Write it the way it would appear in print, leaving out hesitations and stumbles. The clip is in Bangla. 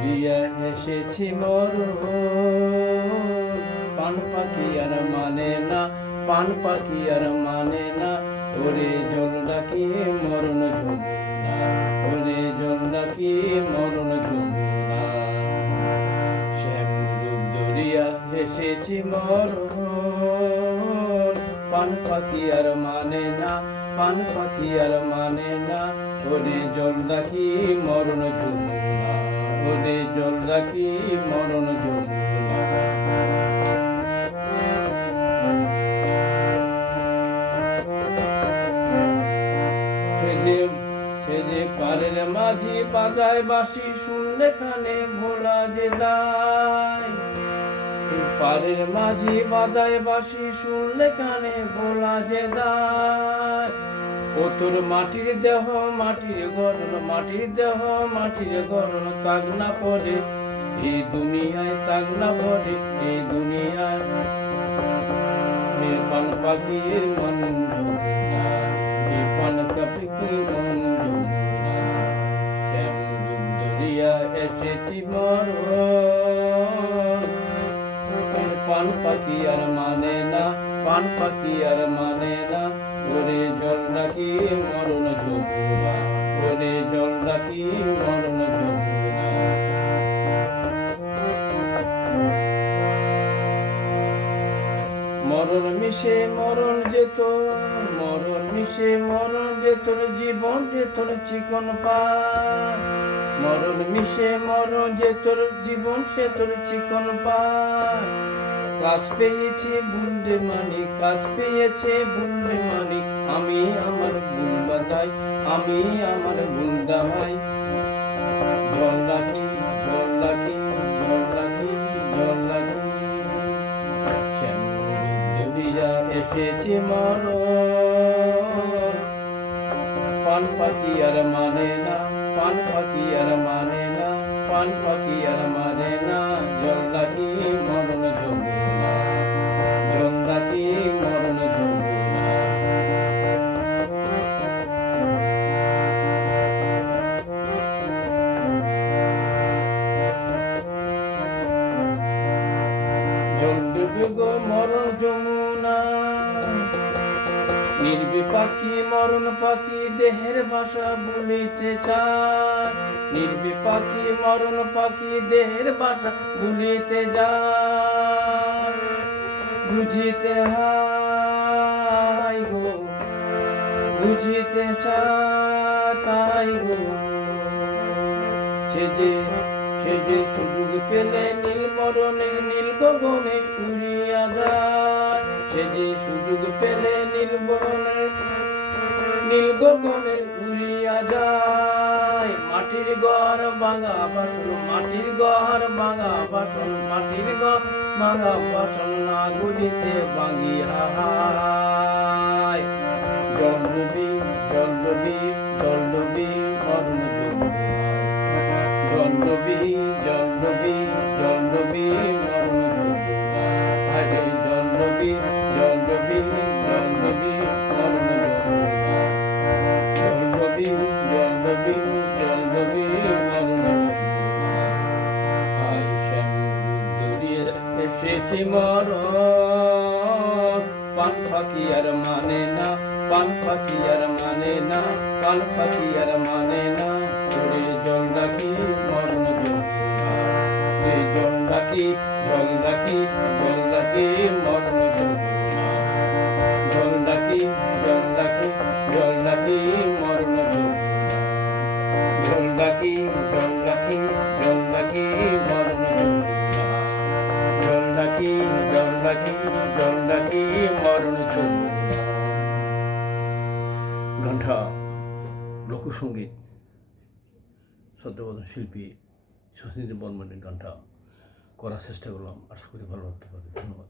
ধরিয়া এসেছি মরণ, পান পাখি আর মানে না, পান পাখি আর মানে না, ওরে জল ডাকি মরণ যমুনা, ওরে জল ডাকি মরণ যমুনা। শ্যামরূপ ধরিয়া এসেছি মরণ, পান পাখি আর মানে না, পান পাখি আর মানে না, ওরে জল ডাকি মরণ যমুনা, ওরে জল ডাকি মরণ যমুনা। সে যে পারের মাঝি বাজায় বাঁশি, শুনলে কানে ভোলা যে দায়। পারের মাঝি বাজায় বাঁশি, শুনলে কানে ভোলা যে দায়। ও তোর মাটির দেহ মাটির গরণ, মাটির দেহ মাটির গরণ, তাক না পড়ে এই দুনিয়ায়, তাক না পড়ে এই দুনিয়ায়। পান পাখির মন যমুনায়, পান পাখির মন যমুনায়। শ্যামরূপ ধরিয়া এসেছি মরণ, পান পাখি আর মানে না, পান পাখি আর মানে না, ওরে জল ডাকি মরণ যমুনা, ওরে জল ডাকি মরণ যমুনা। মরণ মিশে মরণ যেত, মরণ মিশে মরণ যেত, জীবন যে তোর চিকন পায়। মরণ মিশে মরণ যে তোর জীবন সে তোর চিকন পায়। কাজ পেয়েছে ভুলরে মানিক, কাজ পেয়েছে ভুলরে মানিক, আমি আমার ভুল বাঁধাই, আমি আমার ভুল দাহাই। জল ডাকি জল ডাকি জল ডাকি জল ডাকি, শ্যামরূপ ধরিয়া এসেছি মরণ, পান পাখি আর মানে না, পান পাখি আর মানে না, পান পাখি আর মানে না, জল ডাকি মরণ যমুনা, জল ডাকি মরণ যমুনা। জল ডুবে গো মরণ যমুনা, নির্বে পাখি মরণ পাখি দেহের ভাষা বলিতে চায়। নির্বে পাখি মরণ পাখি দেহের ভাষা ভুলিতে যায়। বুঝিতে হাই গো, বুঝিতে চাই গো। সে যে সুযোগ পেলে নীল মরণের নীল গগনে উড়িয়া যায়। সে যে সুযোগ পেলে নীল মরণের নীল গগনে উড়িয়া যায়। মাটির ঘর ভাঙা বাসন, মাটির ঘর ভাঙা বাসন, মাটির ঘর ভাঙা বাসন, না গুলিতে ভাঙি হায়। জল ডুবি জল ডুবি জল ডুবি মরণ যমুনায়, জল ডুবি জল ডুবি জল ডুবি মরণ যমুনায়। আরে জল ডুবি জল ডুবি জল ডুবি মরণ যমুনায়, জল ডুবি জল ডুবি জল ডুবি মরণ যমুনায়। হায় শ্যামরূপ ধরিয়া এসেছি মরণ, পান পাখি আর মানে না, পান পাখি আর মানে না, পান পাখি আর মানে না, ওরে জল ডাকি মরণ যমুনা, রে জল ডাকি জল ডাকি জল ডাকি মরণ যমুনা, জল ডাকি জল ডাকি জল ডাকি মরণ যমুনা, জল ডাকি জল ডাকি জল ডাকি মরণ যমুনা, জল ডাকি জল ডাকি জল ডাকি মরণ যমুনা। গানটা লোকসঙ্গীত, শ্রদ্ধাভাজন শিল্পী শচীন্দ্র বর্মনের গানটা করার চেষ্টা করলাম, আশা করি ভালো লাগতে পারে। ধন্যবাদ।